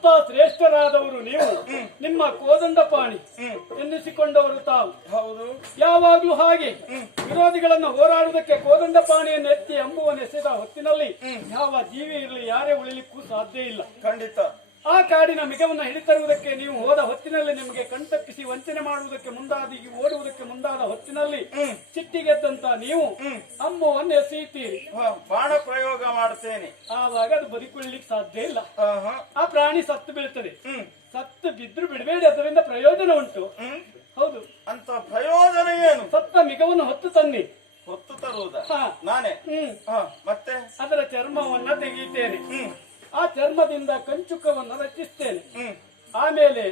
ಅಂತ ಶ್ರೇಷ್ಠರಾದವರು ನೀವು, ನಿಮ್ಮ ಕೋದಂಡಪಾಣಿ ಎನ್ನಿಸಿಕೊಂಡವರು ತಾವು. ಹೌದು, ಯಾವಾಗ್ಲೂ ಹಾಗೆ ವಿರೋಧಿಗಳನ್ನು ಹೋರಾಡುವುದಕ್ಕೆ ಕೋದಂಡಪಾಣಿಯನ್ನು ಎತ್ತಿ ಅಂಬುವನ್ನು ಎಸೆದ ಹೊತ್ತಿನಲ್ಲಿ ಯಾವ ಜೀವಿ ಇರಲಿ, ಯಾರೇ ಉಳಿಲಿಕ್ಕೂ ಸಾಧ್ಯ ಇಲ್ಲ. ಖಂಡಿತ. ಆ ಕಾಡಿನ ಮಿಗವನ್ನು ಹಿಡಿತರುವುದಕ್ಕೆ ನೀವು ಹೋದ ಹೊತ್ತಿನಲ್ಲಿ ನಿಮಗೆ ಕಣ್ತಪ್ಪಿಸಿ ವಂಚನೆ ಮಾಡುವುದಕ್ಕೆ ಮುಂದಾದ, ಓಡುವುದಕ್ಕೆ ಮುಂದಾದ ಹೊತ್ತಿನಲ್ಲಿ ಸಿಟ್ಟಿಗೆದ್ದಂತ ನೀವು ಅಮ್ಮವನ್ನು ಎಸೆಯುತ್ತೀರಿ. ಬಾಣ ಪ್ರಯೋಗ ಮಾಡ್ತೇನೆ. ಆವಾಗ ಅದು ಬದುಕೊಳ್ಳಿಕ್ಕೆ ಸಾಧ್ಯ ಇಲ್ಲ. ಆ ಪ್ರಾಣಿ ಸತ್ತು ಬೀಳ್ತದೆ. ಸತ್ತು ಬಿದ್ರು ಬಿಡಬೇಡಿ, ಅದರಿಂದ ಪ್ರಯೋಜನ ಉಂಟು. ಹೌದು, ಅಂತ ಪ್ರಯೋಜನ ಏನು? ಸತ್ತ ಮಿಗವನ್ನು ಹೊತ್ತು ತನ್ನಿ. ಹೊತ್ತು ತರುವುದ ನಾನೇ? ಮತ್ತೆ ಅದರ ಚರ್ಮವನ್ನ ತೆಗೆಯುತ್ತೇನೆ. ಆ ಚರ್ಮದಿಂದ ಕಂಚುಕವನ್ನು ರಚಿಸ್ತೇನೆ. ಆಮೇಲೆ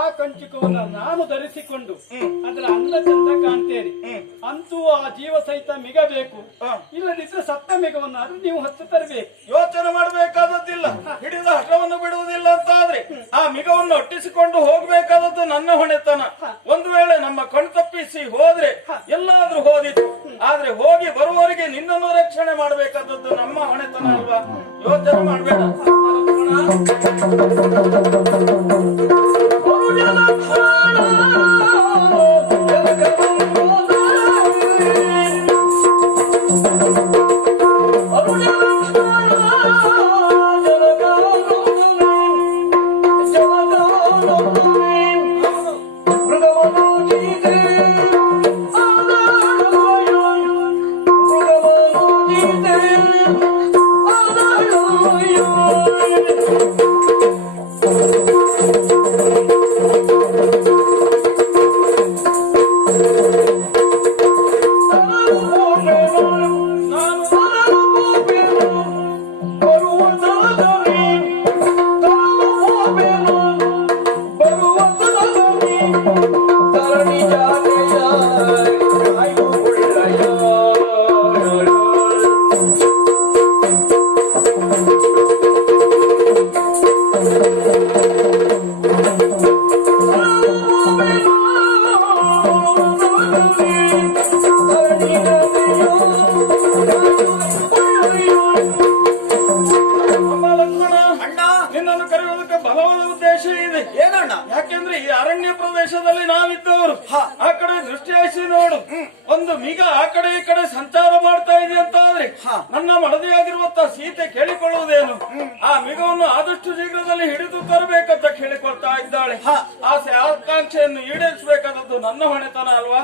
ಆ ಕಂಚುಕವನ್ನು ನಾನು ಧರಿಸಿಕೊಂಡು ಅದರ ಅಂದ ಚಂದ ಕಾಣ್ತೇನೆ. ಅಂತೂ ಆ ಜೀವ ಸಹಿತ ಮಿಗ ಬೇಕು. ಇಲ್ಲದಿದ್ರೆ ಸತ್ತ ಮಿಗವನ್ನು ಅದು ನೀವು ಹೊತ್ತು ತರಬೇಕು. ಯೋಚನೆ ಮಾಡಬೇಕಾದದ್ದಿಲ್ಲ. ಹಿಡಿದ ಹಠವನ್ನು ಬಿಡುವುದಿಲ್ಲ ಅಂತ ಆದ್ರೆ ಆ ಮಿಗವನ್ನು ಒಟ್ಟಿಸಿಕೊಂಡು ಹೋಗ್ಬೇಕಾದದ್ದು ನನ್ನ ಹೊಣೆತನ. ಒಂದು ವೇಳೆ ನಮ್ಮ ಕಣ್ತಪ್ಪಿಸಿ ಹೋದ್ರೆ ಎಲ್ಲಾದ್ರೂ ಹೋದಿತ್ತು. ಆದ್ರೆ ಹೋಗಿ ಬರುವವರಿಗೆ ನಿನ್ನನ್ನು ರಕ್ಷಣೆ ಮಾಡಬೇಕಾದದ್ದು ನಮ್ಮ ಹೊಣೆತನ ಅಲ್ವಾ? ಯೋಚನೆ ಮಾಡಬೇಡ. ಯಾಕೆಂದ್ರೆ ಈ ಅರಣ್ಯ ಪ್ರದೇಶದಲ್ಲಿ ನಾವಿದ್ದವರು ಆ ಕಡೆ ದೃಷ್ಟಿ ಹಾಯಿಸಿ ನೋಡು. ಒಂದು ಮಿಗ ಆ ಕಡೆ ಈ ಕಡೆ ಸಂಚಾರ ಮಾಡ್ತಾ ಇದೆ ಅಂತ ಆದ್ರೆ ನನ್ನ ಮಡದಿಯಾಗಿರುವಂತ ಸೀತೆ ಕೇಳಿಕೊಳ್ಳುವುದೇನು? ಆ ಮಿಗವನ್ನು ಆದಷ್ಟು ಶೀಘ್ರದಲ್ಲಿ ಹಿಡಿದು ತರಬೇಕಂತ ಕೇಳಿಕೊಳ್ತಾ ಇದ್ದಾಳೆ. ಆಸೆ ಆಕಾಂಕ್ಷೆಯನ್ನು ಈಡೇರಿಸಬೇಕಾದದ್ದು ನನ್ನ ಹೊಣೆತನ ಅಲ್ವಾ?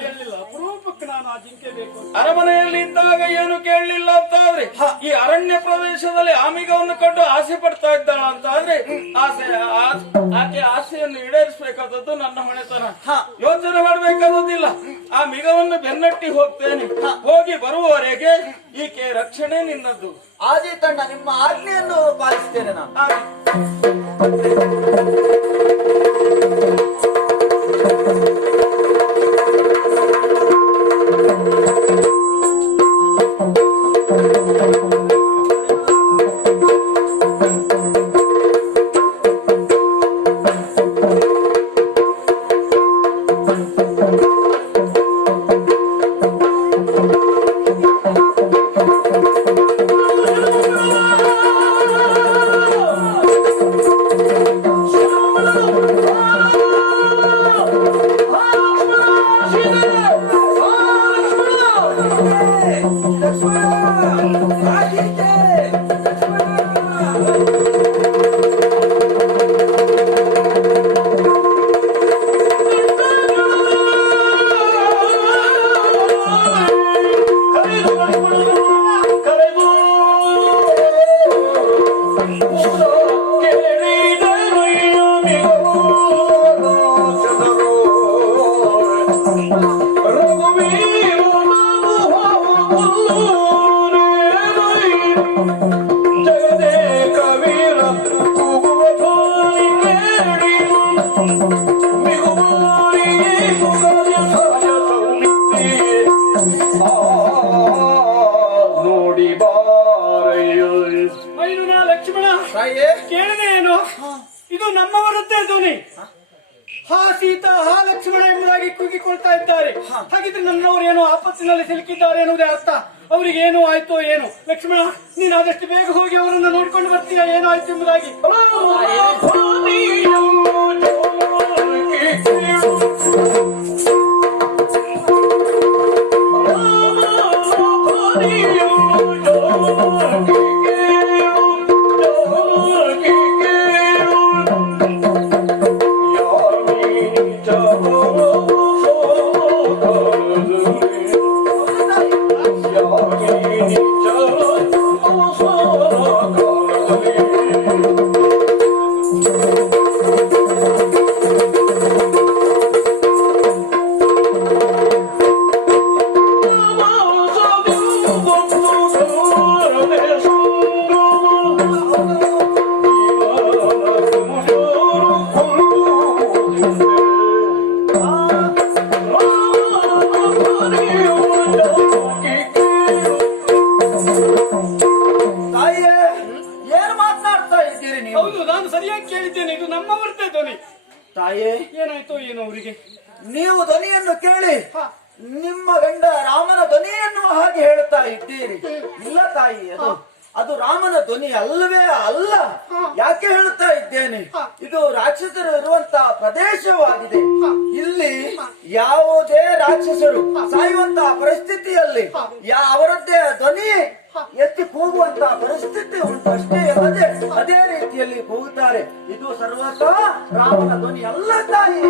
ಕೇಳಲಿಲ್ಲ, ಅಪರೂಪಕ್ಕೆ ನಾನು ಆ ಜಿಂಕೆ ಬೇಕು. ಅರಮನೆಯಲ್ಲಿ ಇದ್ದಾಗ ಏನು ಕೇಳಲಿಲ್ಲ ಅಂತ ಆದ್ರೆ ಈ ಅರಣ್ಯ ಪ್ರದೇಶದಲ್ಲಿ ಆ ಮಿಗವನ್ನು ಕಂಡು ಆಸೆ ಪಡ್ತಾ ಇದ್ದಾಳ ಅಂತ ಆದ್ರೆ ಆಕೆ ಆಸೆಯನ್ನು ಈಡೇರಿಸಬೇಕಾದದ್ದು ನನ್ನ ಹೊಣೆತನ. ಯೋಚನೆ ಮಾಡಬೇಕಾದದ್ದಿಲ್ಲ. ಆ ಮಿಗವನ್ನು ಬೆನ್ನಟ್ಟಿ ಹೋಗ್ತೇನೆ. ಹೋಗಿ ಬರುವವರೆಗೆ ಈಕೆ ರಕ್ಷಣೆ ನಿನ್ನದ್ದು. ಆದೀತಣ್ಣ, ನಿಮ್ಮ ಆಜ್ಞೆಯನ್ನು ಪಾಲಿಸ್ತೇನೆ ನಾನು. ಕೇಳಿದೇನು? ಇದು ನಮ್ಮವರದ್ದೇ ಧ್ವನಿ. ಹಾ ಸೀತಾ, ಹಾ ಲಕ್ಷ್ಮಣ ಎಂಬುದಾಗಿ ಕೂಗಿಕೊಳ್ತಾ ಇದ್ದಾರೆ. ಹಾಗಿದ್ರೆ ನನ್ನವರು ಏನೋ ಆಪತ್ತಿನಲ್ಲಿ ಸಿಲುಕಿದ್ದಾರೆ ಎನ್ನುವುದೇ ಅರ್ಥ. ಅವರಿಗೆ ಏನೋ ಆಯ್ತೋ ಏನೋ. ಲಕ್ಷ್ಮಣ, ನೀನು ಆದಷ್ಟು ಬೇಗ ಹೋಗಿ ಅವರನ್ನು ನೋಡ್ಕೊಂಡು ಬರ್ತೀಯ, ಏನೋ ಆಯ್ತು ಎಂಬುದಾಗಿ. ತಾಯಿಯೇ, ಏನು ಮಾತನಾಡ್ತಾ ಇದ್ದೀರಿ ನೀವು? ಹೌದು, ನಾನು ಸರಿಯಾಗಿ ಕೇಳಿದ್ದೇನೆ. ಇದು ನಮ್ಮವರದೇ ಧ್ವನಿ. ತಾಯಿಯೇ, ಏನಾಯ್ತೋ ಏನೋ ಅವರಿಗೆ. ನೀವು ಧ್ವನಿಯನ್ನು ಕೇಳಿ ನಿಮ್ಮ ಗಂಡ ರಾಮನ ಧ್ವನಿ ಎನ್ನುವ ಹಾಗೆ ಹೇಳ್ತಾ ಇದ್ದೀರಿ. ಇಲ್ಲ ತಾಯಿ, ಅದು ರಾಮನ ಧ್ವನಿ ಅಲ್ಲವೇ ಅಲ್ಲ. ಯಾಕೆ ಹೇಳ್ತಾ ಇದ್ದೇನೆ, ಇದು ರಾಕ್ಷಸರು ಇರುವಂತಹ ಪ್ರದೇಶವಾಗಿದೆ. ಇಲ್ಲಿ ಯಾವುದೇ ರಾಕ್ಷಸರು ಸಾಯುವಂತಹ ಪರಿಸ್ಥಿತಿಯಲ್ಲಿ ಅವರದ್ದೇ ಧ್ವನಿ ಎತ್ತಿ ಕೂಗುವಂತಹ ಪರಿಸ್ಥಿತಿ ಉಂಟು ಅಷ್ಟೇ ಅಲ್ಲದೆ ಅದೇ ರೀತಿಯಲ್ಲಿ ಕೂಗುತ್ತಾರೆ. ಇದು ಸರ್ವತಾ ರಾಮನ ಧ್ವನಿ ಅಲ್ಲ ತಾಯಿ.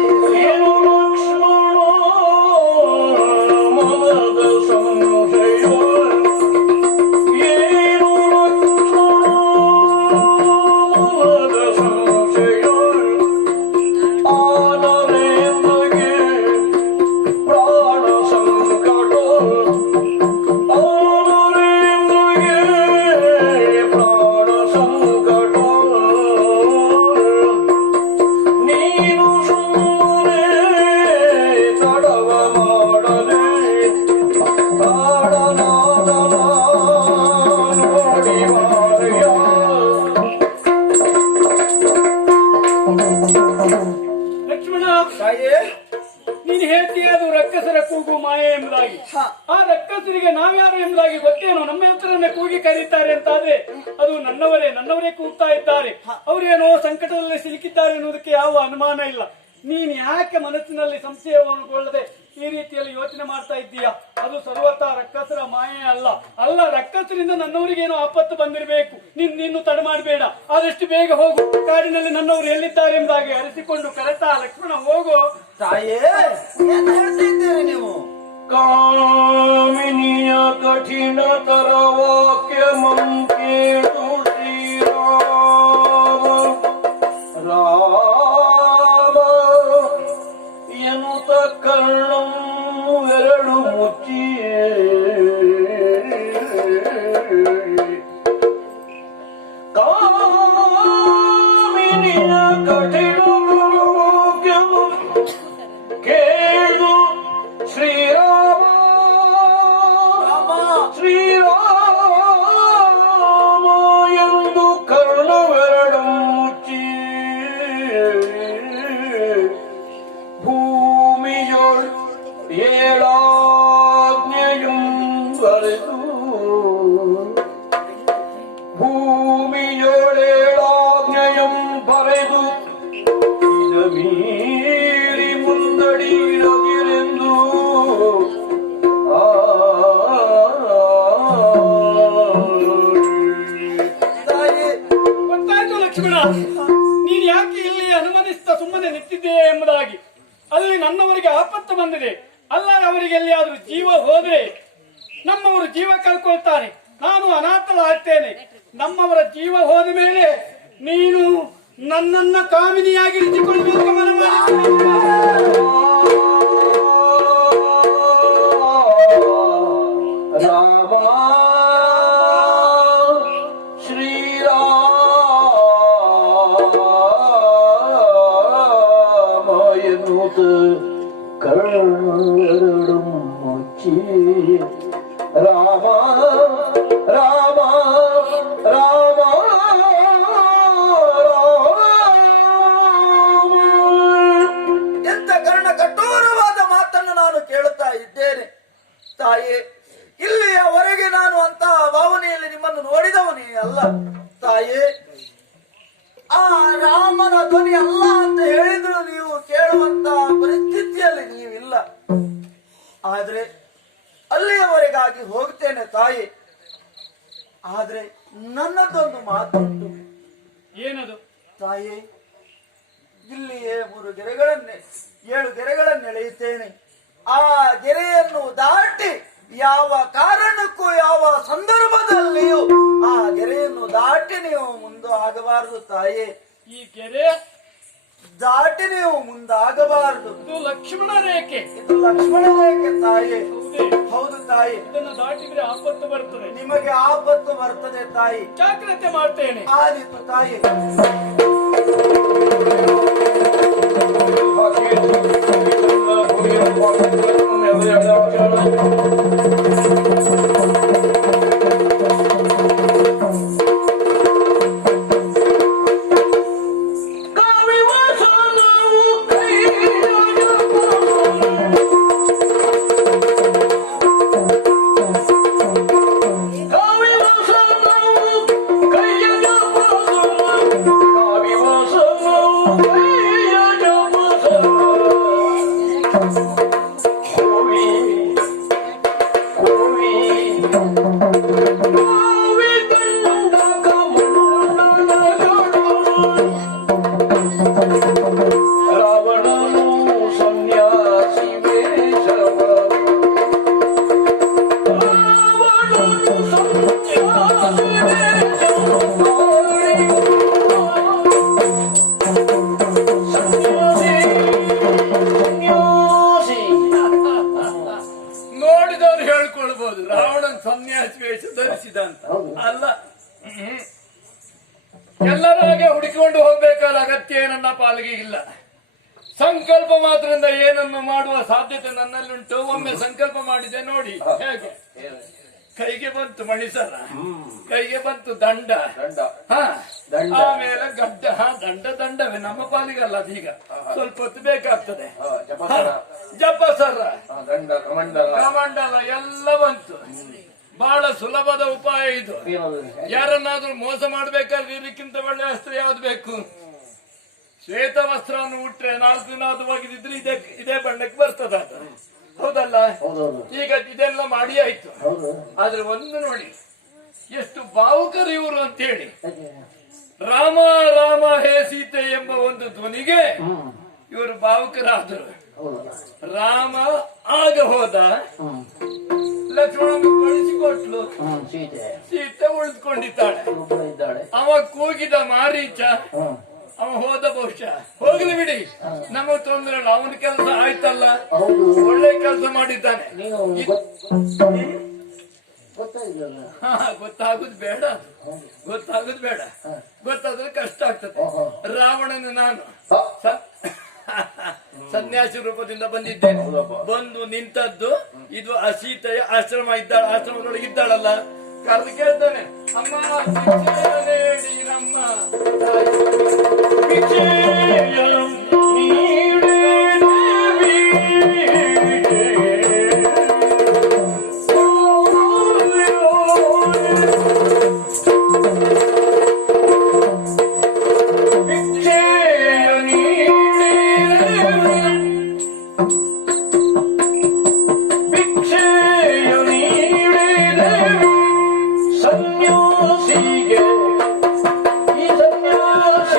ಲಕ್ಷ್ಮಣ, ತಾಯಿ, ನೀನು ಹೇಳ್ತೀಯ ಅದು ರಕ್ಕಸರ ಕೂಗು ಮಾಯೆ ಎಂಬುದಾಗಿ. ಆ ರಕ್ಕಸರಿಗೆ ನಾವ್ಯಾರು ಎಂಬುದಾಗಿ ಗೊತ್ತೇನೋ? ನಮ್ಮ ಹೆಸರನ್ನೇ ಕೂಗಿ ಕರೀತಾರೆ ಅಂತಾದ್ರೆ ಅದು ನನ್ನವರೇ ಕೂಗ್ತಾ ಇದ್ದಾರೆ. ಅವರೇನೋ ಸಂಕಟದಲ್ಲಿ ಸಿಲುಕಿದ್ದಾರೆ ಎನ್ನುವುದಕ್ಕೆ ಯಾವ ಅನುಮಾನ ಇಲ್ಲ. ನೀನ್ ಯಾಕೆ ಮನಸ್ಸಿನಲ್ಲಿ ಸಂಶಯಗೊಳ್ಳದೆ ಈ ರೀತಿಯಲ್ಲಿ ಯೋಚನೆ ಮಾಡ್ತಾ ಇದ್ದೀಯ? ಅದು ಸರ್ವತಾ ರಕ್ಕಸರ ಮಾಯೆ ಅಲ್ಲ. ರಕ್ಕಸರಿಂದ ನನ್ನವರಿಗೇನೋ ಆಪತ್ತು ಬಂದಿರಬೇಕು. ನೀನು ತಡ ಮಾಡಬೇಡ, ಆದಷ್ಟು ಬೇಗ ಹೋಗು. ಕಾಡಿನಲ್ಲಿ ನನ್ನವರು ಎಲ್ಲಿದ್ದಾರೆ ಎಂಬುದಾಗಿ ಅರಿಸಿಕೊಂಡು ಕರೆತಾ ಲಕ್ಷ್ಮಣ ಹೋಗು. ತಾಯೇ, ಏನ್ ಹೇಳ್ತಿದ್ದೀರಿ ನೀವು? ಕಾಮಿನಿಯ ಕಠಿಣತರ ವಾಕ್ಯ ಮಂಕೇತು ರಾಮ ಎನ್ನುತ್ತ ಕರ್ಣಂ ಎರಡು ಮುಚ್ಚಿಯೇ ಕಾಮಿನಿಯ ಕಠಿಣತರ ವಾಕ್ಯ ಕೇಳು ಶ್ರೀರಾಮ ಎಂದು ಕರ್ಣವೆರಡ ಮುಚ್ಚಿ ಭೂಮಿಯೊಳ್ ಏಳಾಜ್ಞೆಯುಂ ಬರೆದು ಭೂಮಿಯೊಳೇಳಾಜ್ಞೆಯುಂ ಬರೆದು ಇದ ಮೀರಿ ಮುಂದಡಿರಗಿರೆಂದು ಗೊತ್ತಾಯ್ತು ಲಕ್ಷ್ಮಣ, ನೀನ್ ಯಾಕೆ ಇಲ್ಲಿ ಅನುಮಾನಿಸ್ತಾ ಸುಮ್ಮನೆ ನಿಂತಿದ್ದೆ ಎಂಬುದಾಗಿ. ಅಲ್ಲಿ ನನ್ನವರಿಗೆ ಆಪತ್ತು ಬಂದಿದೆ. ಅಲ್ಲ, ಅವರಿಗೆ ಎಲ್ಲಿಯಾದ್ರೂ ಜೀವ ಹೋದ್ರೆ ನಮ್ಮವರು ಜೀವ ಕಳ್ಕೊಳ್ತಾರೆ, ನಾನು ಅನಾಥಳಾಗ್ತೇನೆ. ನಮ್ಮವರ ಜೀವ ಹೋದ ಮೇಲೆ ನೀನು ನನ್ನನ್ನ ಕಾಮಿನಿಯಾಗಿ ಇರಿಸಿಕೊಳ್ಳಬೇಕು. ರಾಮ ಶ್ರೀರಾಮ ಎನ್ನುವುದು ಕರ್ಣವೆರಡು ಮುಚ್ಚಿ ರಾಮ ರಾಮ ರಾಮ ಎಂತ ಕರ್ಣ ಕಠೋರವಾದ ಮಾತನ್ನು ನಾನು ಕೇಳುತ್ತಾ ಇದ್ದೇನೆ. ತಾಯಿ, ಇಲ್ಲಿಯವರೆಗೆ ರಾಮನ ಧ್ವನಿ ಅಲ್ಲ ಅಂತ ಹೇಳಿದ್ರು ನೀವು ಕೇಳುವಂತ ಪರಿಸ್ಥಿತಿಯಲ್ಲಿ ನೀವಿಲ್ಲ. ಆದ್ರೆ ಅಲ್ಲಿಯವರೆಗಾಗಿ ಹೋಗ್ತೇನೆ ತಾಯಿ. ಆದ್ರೆ ನನ್ನದೊಂದು ಮಾತುಂಟು. ಏನದು? ತಾಯಿ, ಇಲ್ಲಿಯೇ 7 ಗೆರೆಗಳನ್ನು ಎಳೆಯುತ್ತೇನೆ. ಆ ಗೆರೆಯನ್ನು ದಾಟಿ ಯಾವ ಕಾರಣಕ್ಕೂ ಯಾವ ಸಂದರ್ಭದಲ್ಲಿಯೂ ಆ ಗೆರೆಯನ್ನು ದಾಟಿ ನೀವು ಮುಂದಾಗಬಾರದು ತಾಯಿ. ಈ ಕೆರೆ ದಾಟಿ ನೀವು ಮುಂದಾಗಬಾರದು. ಇದು ಲಕ್ಷ್ಮಣ ರೇಖೆ. ಇದು ಲಕ್ಷ್ಮಣ ರೇಖೆ ತಾಯಿ. ಹೌದೇ? ಹೌದು ತಾಯಿ. ಇದನ್ನು ದಾಟಿದ್ರೆ ಆಪತ್ತು ಬರ್ತದೆ. ನಿಮಗೆ ಆಪತ್ತು ಬರ್ತದೆ ತಾಯಿ. ಜಾಗ್ರತೆ ಮಾಡ್ತೇನೆ. ಆದಿತ್ತು ತಾಯಿ. ನೋಡಿದವ್ರು ಹೇಳ್ಕೊಳ್ಬಹುದು ರಾವಣನ್ ಸನ್ಯಾಸಿ ವೇಷ ಧರಿಸಿದ ಅಂತ. ಅಲ್ಲ, ಎಲ್ಲರಾಗೆ ಹುಡುಕಿಕೊಂಡು ಹೋಗ್ಬೇಕಾದ ಅಗತ್ಯ ನನ್ನ ಪಾಲಿಗೆ ಇಲ್ಲ. ಸಂಕಲ್ಪ ಮಾತ್ರದಿಂದ ಏನನ್ನು ಮಾಡುವ ಸಾಧ್ಯತೆ ನನ್ನಲ್ಲುಂಟು. ಒಮ್ಮೆ ಸಂಕಲ್ಪ ಮಾಡಿದೆ ನೋಡಿ ಹೇಗೆ. ಕೈಗೆ ಬಂತು ಮಣಿಸರ, ಕೈಗೆ ಬಂತು ದಂಡ, ಆಮೇಲೆ ಗಡ್ಡ. ದಂಡವೇ ನಮ್ಮ ಪಾಲಿಗಲ್ಲ ಅದೀಗ, ಸ್ವಲ್ಪ ಹೊತ್ತು ಬೇಕಾಗ್ತದೆ. ಜಪಸರ, ಕಮಂಡಲ ಎಲ್ಲ ಬಂತು. ಬಹಳ ಸುಲಭದ ಉಪಾಯ ಇದು. ಯಾರನ್ನಾದ್ರೂ ಮೋಸ ಮಾಡ್ಬೇಕಾದ್ರೆ ಇದಕ್ಕಿಂತ ಒಳ್ಳೆ ಅಸ್ತ್ರ ಯಾವ್ದು ಬೇಕು? ಶ್ವೇತ ವಸ್ತ್ರವನ್ನು ಉಟ್ರೆ 4 ದಿನ ಅದು ಒಗೆದಿದ್ರೆ ಇದೇ ಬಣ್ಣಕ್ಕೆ ಬರ್ತದ. ಹೌದಲ್ಲ? ಈಗ ಇದೆಲ್ಲ ಮಾಡಿ ಆಯ್ತು. ಆದ್ರೆ ಒಂದು ನೋಡಿ, ಎಷ್ಟು ಭಾವುಕರು ಇವರು ಅಂತ ಹೇಳಿ. ರಾಮ ರಾಮ ಹೇ ಸೀತೆ ಎಂಬ ಒಂದು ಧ್ವನಿಗೆ ಇವರು ಭಾವುಕರಾದರು. ರಾಮ ಆಗ ಹೋದ, ಲಕ್ಷ್ಮಣ ಕಳಿಸಿಕೊಟ್ಲು, ಸೀತೆ ಉಳಿದುಕೊಂಡಿದ್ದಾಳೆ. ಅವ ಕೂಗಿದ ಮಾರೀಚ, ಅವ ಹೋದ ಬಹುಶಃ. ಹೋಗ್ಲಿ ಬಿಡಿ, ನಮ್ಮ ತೊಂದ್ರೆ ಇಲ್ಲ. ಅವನ ಕೆಲಸ ಆಯ್ತಲ್ಲ, ಒಳ್ಳೆ ಕೆಲಸ ಮಾಡಿದ್ದಾನೆ. ಗೊತ್ತಾಗುದು ಬೇಡ, ಗೊತ್ತಾಗುದು ಬೇಡ. ಗೊತ್ತಾದ್ರೆ ಕಷ್ಟ ಆಗ್ತದೆ. ರಾವಣನ ನಾನು ಸನ್ಯಾಸಿ ರೂಪದಿಂದ ಬಂದಿದ್ದೇನೆ. ಬಂದು ನಿಂತದ್ದು ಇದು ಸೀತೆಯ ಆಶ್ರಮ ಇದ್ದಾಳ, ಆಶ್ರಮದೊಳಗೆ ಇದ್ದಾಳಲ್ಲ. ಕರೆದು ಕೇಳ್ತಾನೆ, ಅಮ್ಮ ನೀರಮ್ಮ ಸನ್ಯಾಸಿಗೆ ಈ ಸನ್ಯಾಸ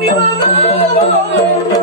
ವಿವಾದ